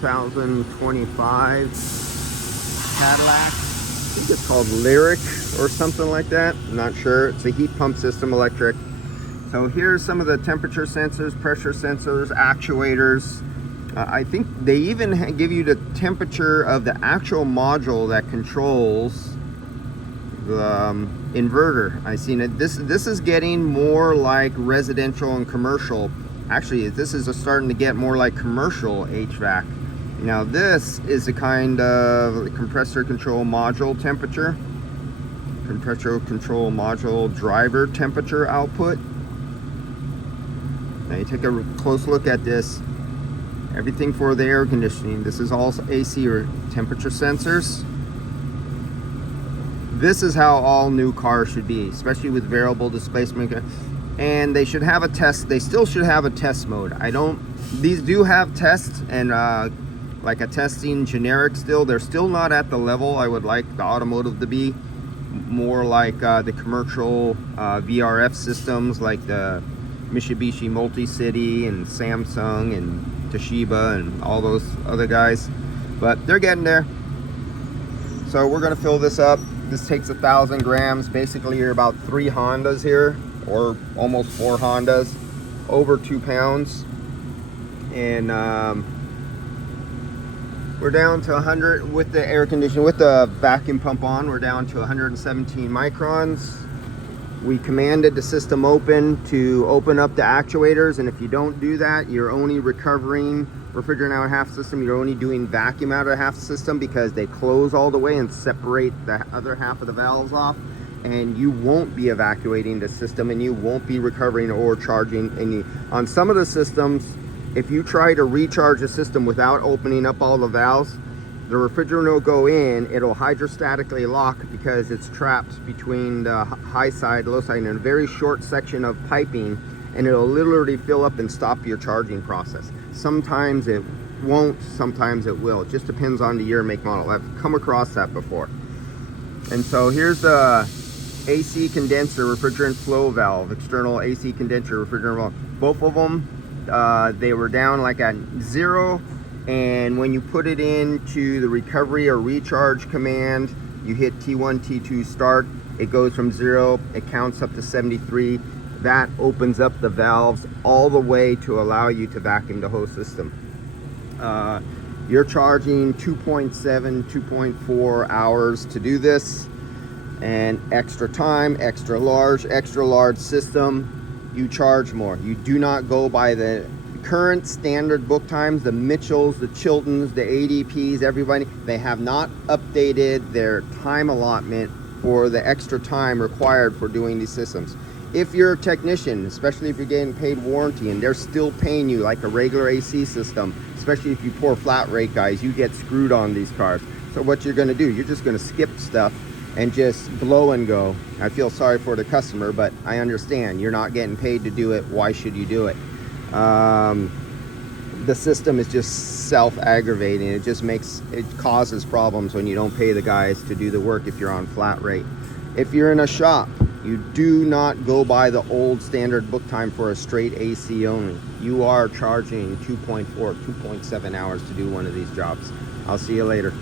2025 Cadillac. I think it's called LYRIQ or something like that. I'm not sure. It's a heat pump system, electric. So here's some of the temperature sensors, pressure sensors, actuators. I think they even give you the temperature of the actual module that controls the inverter. I seen it. This is getting more like residential and commercial. Actually, this is starting to get more like commercial HVAC. Now this is a kind of compressor control module temperature, compressor control module driver temperature output. Now you take a close look at this. Everything for the air conditioning. This is all AC or temperature sensors. This is how all new cars should be, especially with variable displacement. And they should have a test. They still should have a test mode. These do have tests and like a testing generic still. They're still not at the level I would like the automotive to be. More like the commercial VRF systems like the Mitsubishi Multi-City and Samsung and Toshiba and all those other guys. But they're getting there. So we're gonna fill this up. This takes 1,000 grams. Basically you're about 3 Hondas here, or almost 4 Hondas, over 2 pounds. And we're down to 100 with the air conditioner, with the vacuum pump on, we're down to 117 microns. We commanded the system open to open up the actuators, and if you don't do that, you're only recovering refrigerant out of half system. You're only doing vacuum out of half system because they close all the way and separate the other half of the valves off, and you won't be evacuating the system and you won't be recovering or charging any. On some of the systems, if you try to recharge the system without opening up all the valves, the refrigerant will go in, it'll hydrostatically lock because it's trapped between the high side, low side, and a very short section of piping, and it'll literally fill up and stop your charging process. Sometimes it won't, sometimes it will. It just depends on the year, make, model. I've come across that before. And so here's the AC condenser refrigerant flow valve, external AC condenser refrigerant valve. Both of them, they were down like at 0, and when you put it into the recovery or recharge command, you hit T1, T2 start, it goes from 0, it counts up to 73. That opens up the valves all the way to allow you to vacuum the whole system. You're charging 2.7, 2.4 hours to do this, and extra time, extra large system, you charge more. You do not go by the current standard book times. The Mitchells, the Chiltons, the ADPs, everybody, they have not updated their time allotment for the extra time required for doing these systems. If you're a technician, especially if you're getting paid warranty and they're still paying you like a regular AC system, especially if you pour flat rate, guys, you get screwed on these cars. So what you're going to do, you're just going to skip stuff and just blow and go. I feel sorry for the customer, but I understand you're not getting paid to do it. Why should you do it? The system is just self-aggravating. It causes problems when you don't pay the guys to do the work if you're on flat rate. If you're in a shop, you do not go by the old standard book time for a straight AC only. You are charging 2.4, 2.7 hours to do one of these jobs. I'll see you later.